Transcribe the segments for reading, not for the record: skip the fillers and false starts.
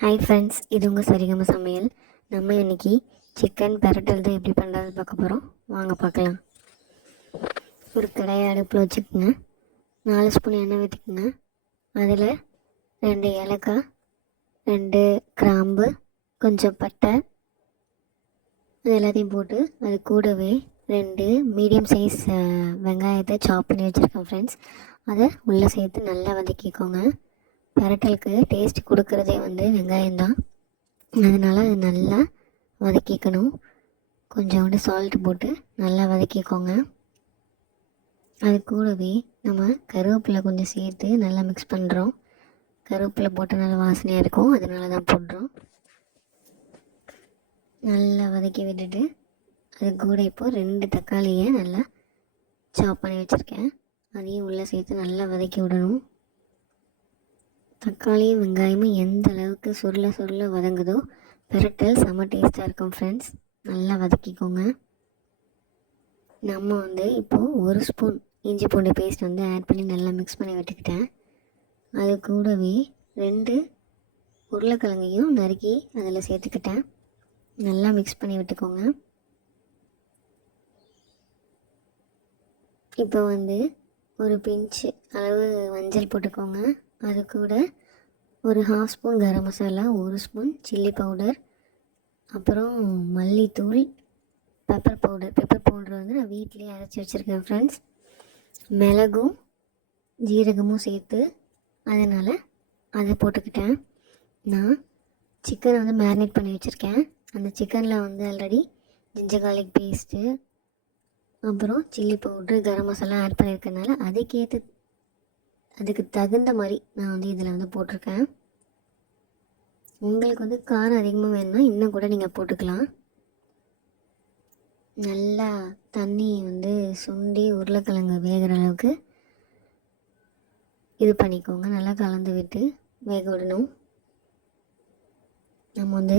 Hi friends, இது உங்கள் சரிகம சமையல். நம்ம இன்றைக்கி சிக்கன் பெரட்டல் தான் எப்படி பண்ணுறது பார்க்க போகிறோம். வாங்க பார்க்கலாம். ஒரு கடாயை அடுப்பில் வச்சுக்கோங்க. 4 ஸ்பூன் எண்ணெய் ஊற்றிக்கோங்க. அதில் 2 ஏலக்காய், 2 கிராம்பு, கொஞ்சம் பட்டை, அது எல்லாத்தையும் போட்டு அது கூடவே 2 மீடியம் சைஸ் வெங்காயத்தை சாப் பண்ணி வச்சுருக்கேன் ஃப்ரெண்ட்ஸ். அதை உள்ளே சேர்த்து நல்லா வதக்கிக்கோங்க. பெரட்டலுக்கு டேஸ்ட் கொடுக்குறதே வெங்காயம் தான். அதனால் அது நல்லா வதக்கிக்கணும். கொஞ்சோண்டு சால்ட்டு போட்டு நல்லா வதக்கிக்கோங்க. அது கூடவே நம்ம கருவேப்பிலை கொஞ்சம் சேர்த்து நல்லா மிக்ஸ் பண்ணுறோம். கருவேப்பிலை போட்டால் நல்லா வாசனையாக இருக்கும், அதனால தான் போடுறோம். நல்லா வதக்கி விட்டுட்டு அது கூட இப்போது 2 தக்காளியை நல்லா சாப் பண்ணி வச்சுருக்கேன். அதையும் உள்ளே சேர்த்து நல்லா வதக்கி விடணும். தக்காளியும் வெங்காயமும் எந்த அளவுக்கு சுருள வதங்குதோ பெரட்டல் செம்ம டேஸ்ட்டாக இருக்கும் ஃப்ரெண்ட்ஸ். நல்லா வதக்கிக்கோங்க. நம்ம இப்போது 1 ஸ்பூன் இஞ்சி பூண்டு பேஸ்ட் ஆட் பண்ணி நல்லா மிக்ஸ் பண்ணி விட்டுக்கிட்டேன். அது கூடவே 2 உருளைக்கிழங்கையும் நறுக்கி அதில் சேர்த்துக்கிட்டேன். நல்லா மிக்ஸ் பண்ணி விட்டுக்கோங்க. இப்போ ஒரு பிஞ்சு அளவு மஞ்சள் போட்டுக்கோங்க. அது கூட ஒரு 1/2 spoon garam masala, 1 spoon chilli powder, அப்புறம் மல்லித்தூள், பெப்பர் பவுடர் நான் வீட்டிலேயே அரைச்சி வச்சுருக்கேன் ஃப்ரெண்ட்ஸ். மிளகும் ஜீரகமும் சேர்த்து அதனால் அதை போட்டுக்கிட்டேன். நான் சிக்கனை மேரினேட் பண்ணி வச்சுருக்கேன். அந்த சிக்கனில் ஆல்ரெடி ஜிஞ்சர் கார்லிக் பேஸ்ட்டு, அப்புறம் chilli powder, garam masala add பண்ணியிருக்கனால அதுக்கு தகுந்த மாதிரி நான் இதில் போட்டிருக்கேன். உங்களுக்கு காரம் அதிகமாக வேணும்னா இன்னும் கூட நீங்கள் போட்டுக்கலாம். நல்லா தண்ணி சுண்டி உருளைக்கிழங்கு வேகிற அளவுக்கு இது பண்ணிக்கோங்க. நல்லா கலந்து விட்டு வேக விடணும். நம்ம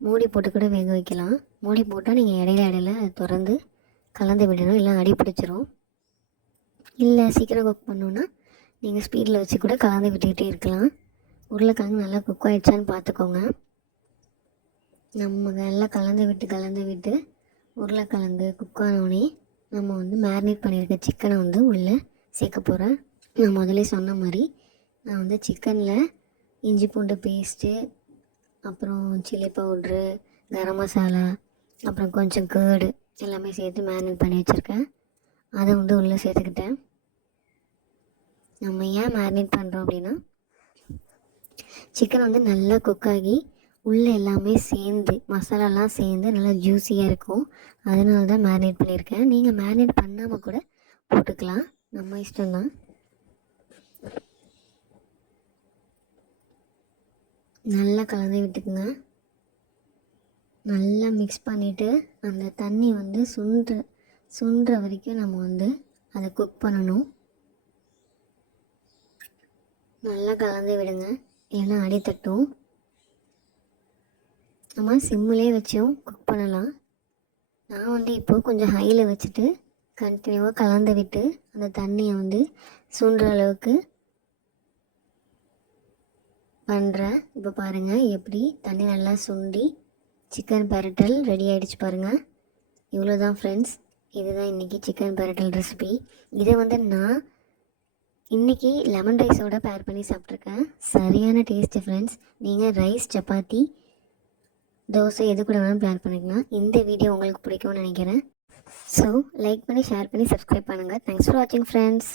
மூடி போட்டு கூட வேக வைக்கலாம். மூடி போட்டால் நீங்கள் இடையில திறந்து கலந்து விடணும், இல்லை அடி பிடிச்சிரும். இல்லை சீக்கிரம் குக் பண்ணோன்னா நீங்கள் ஸ்பீடில் வச்சு கூட கலந்து விட்டுக்கிட்டே இருக்கலாம். உருளைக்கிழங்கு நல்லா குக் ஆகிடுச்சான்னு பார்த்துக்கோங்க. நம்ம நல்லா கலந்து விட்டு உருளைக்கிழங்கு குக் ஆனோடனே நம்ம மேரினேட் பண்ணியிருக்க சிக்கனை உள்ளே சேர்க்க போகிறேன். நான் முதலே சொன்ன மாதிரி நான் சிக்கனில் இஞ்சி பூண்டு பேஸ்ட்டு, அப்புறம் சில்லி பவுட்ரு, கரம் மசாலா, அப்புறம் கொஞ்சம் கேர்டு எல்லாமே சேர்த்து மேரினேட் பண்ணி வச்சுருக்கேன். அதை உள்ளே சேர்த்துக்கிட்டேன். நம்ம ஏன் மேரினேட் பண்ணுறோம் அப்படின்னா, சிக்கன் நல்லா குக்காகி உள்ளே எல்லாமே சேர்ந்து மசாலாலாம் சேர்ந்து நல்லா ஜூஸியாக இருக்கும். அதனால தான் மேரினேட் பண்ணியிருக்கேன். நீங்கள் மேரினேட் பண்ணாமல் கூட போட்டுக்கலாம், நம்ம இஷ்டம்தான். நல்லா கலந்து விட்டுக்குங்க. நல்லா மிக்ஸ் பண்ணிவிட்டு அந்த தண்ணி சுண்டுற வரைக்கும் நம்ம அதை குக் பண்ணணும். நல்லா கலந்து விடுங்க, ஏன்னா அடித்தட்டும். நம்ம சிம்மிலே வச்சும் குக் பண்ணலாம். நான் இப்போது கொஞ்சம் ஹையில் வச்சுட்டு கண்டினியூவாக கலந்து விட்டு அந்த தண்ணியை சுண்டுற அளவுக்கு பண்ணுறேன். இப்போ பாருங்கள் எப்படி தண்ணி நல்லா சுண்டி சிக்கன் பெரட்டல் ரெடி ஆகிடுச்சு பாருங்கள். இவ்வளோ தான் ஃப்ரெண்ட்ஸ். இதுதான் இன்றைக்கி சிக்கன் பெரட்டல் ரெசிபி. இதை நான் இன்றைக்கி லெமன் ரைஸோடு பேர் பண்ணி சாப்பிட்ருக்கேன். சரியான டேஸ்ட்டு ஃப்ரெண்ட்ஸ். நீங்கள் ரைஸ், சப்பாத்தி, தோசை எது கூட வேணாலும் பேர் பண்ணிக்கலாம். இந்த வீடியோ உங்களுக்கு பிடிக்கும்னு நினைக்கிறேன். ஸோ லைக் பண்ணி, ஷேர் பண்ணி, சப்ஸ்கிரைப் பண்ணுங்கள். தேங்க்ஸ் ஃபார் வாட்சிங் ஃப்ரெண்ட்ஸ்.